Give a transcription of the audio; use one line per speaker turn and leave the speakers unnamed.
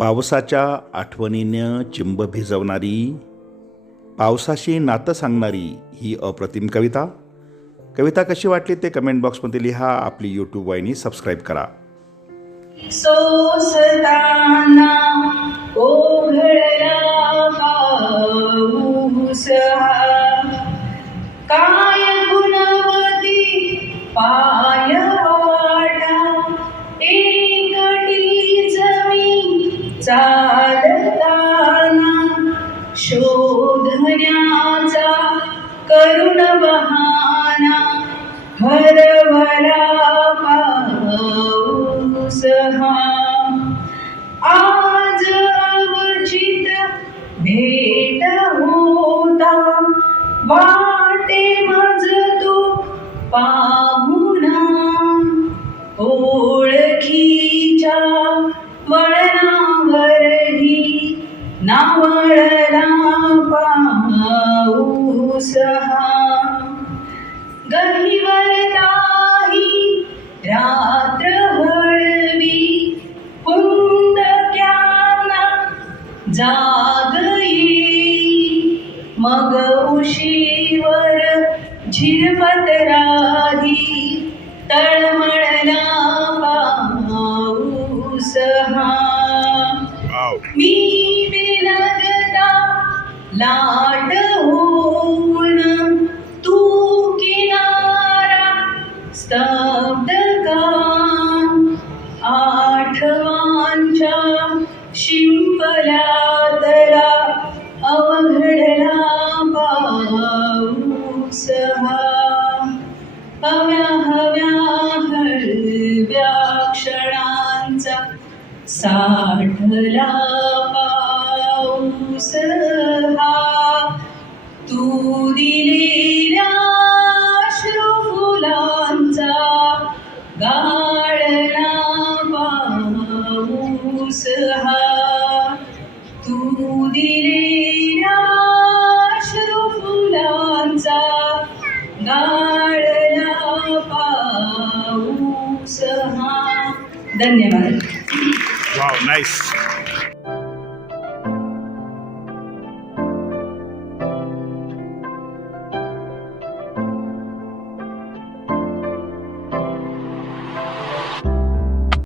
पावसाच्या आठवणीनं चिंब भिजवणारी पावसाशी नातं सांगणारी ही अप्रतिम कविता. कविता कशी वाटली ते कमेंट बॉक्समध्ये लिहा आपली यूट्यूब वाहिनी सबस्क्राईब करा.
सोसताना काय गुणवती पाया चालताना शोधण्याचा करुण बहाना हरभरा पाऊस हा. आज अवचित भेट होता वा नावळला पाऊस गहिवर गहिवरताही रात्र हळवी पुंडक्यांना जाग मग उशीवर झिरपत राही तळमळ लाट होऊन तू किनारा स्तब्ध का आठवांच्या शिंपल्यातला अवघडला पाऊस हा हव्या हव्या हळव्या क्षणांचा साठला पाऊस पाऊस हा तू दिलेल्या फुलांचा गाळला पाऊस हा धन्यवाद.
Wow nice